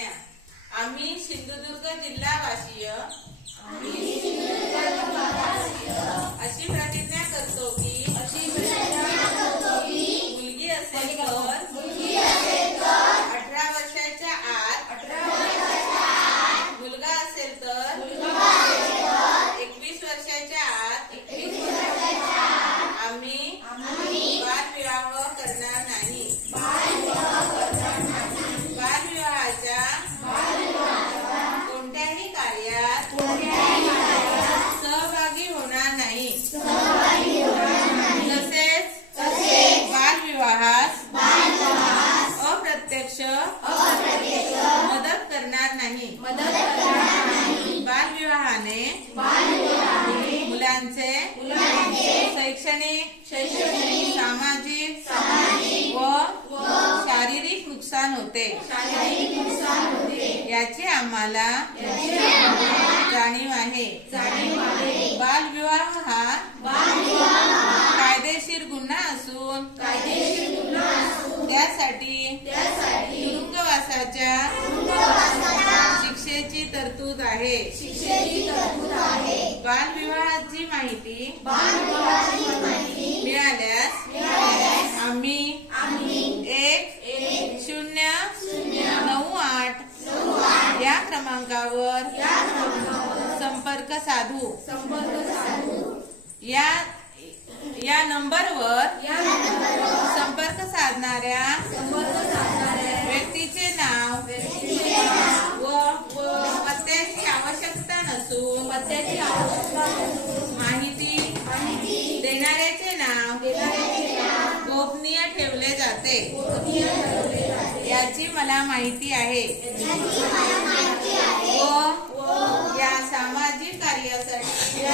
आम्ही सिंधुदुर्ग जिल्हावासीय मुलांचे शैक्षणिक सामाजिक व शारीरिक नुकसान होते. याची आम्हाला जाणीव आहे. बालविवाह हा तरतूद आहे. बालविवाहाची माहिती मिळाल्यास आम्ही एक शून्य नऊ आठ या क्रमांकावर संपर्क साधू. या या नंबरवर संपर्क साधणाऱ्या आवश्यकता पत्त्याची माहिती. देणाऱ्याचे नाव. गोपनीय ठेवले जाते. याची मला माहिती आहे. व या सामाजिक कार्यासाठी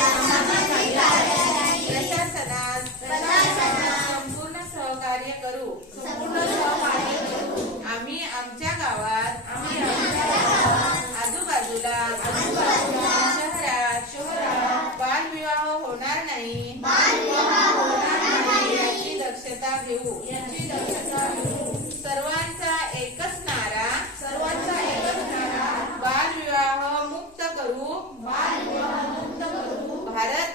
घेऊ याची दक्षता घेऊ. सर्वांचा एकच नारा सर्वांचा एकच नारा बालविवाह मुक्त करू. बाल विवाह मुक्त करू. भारत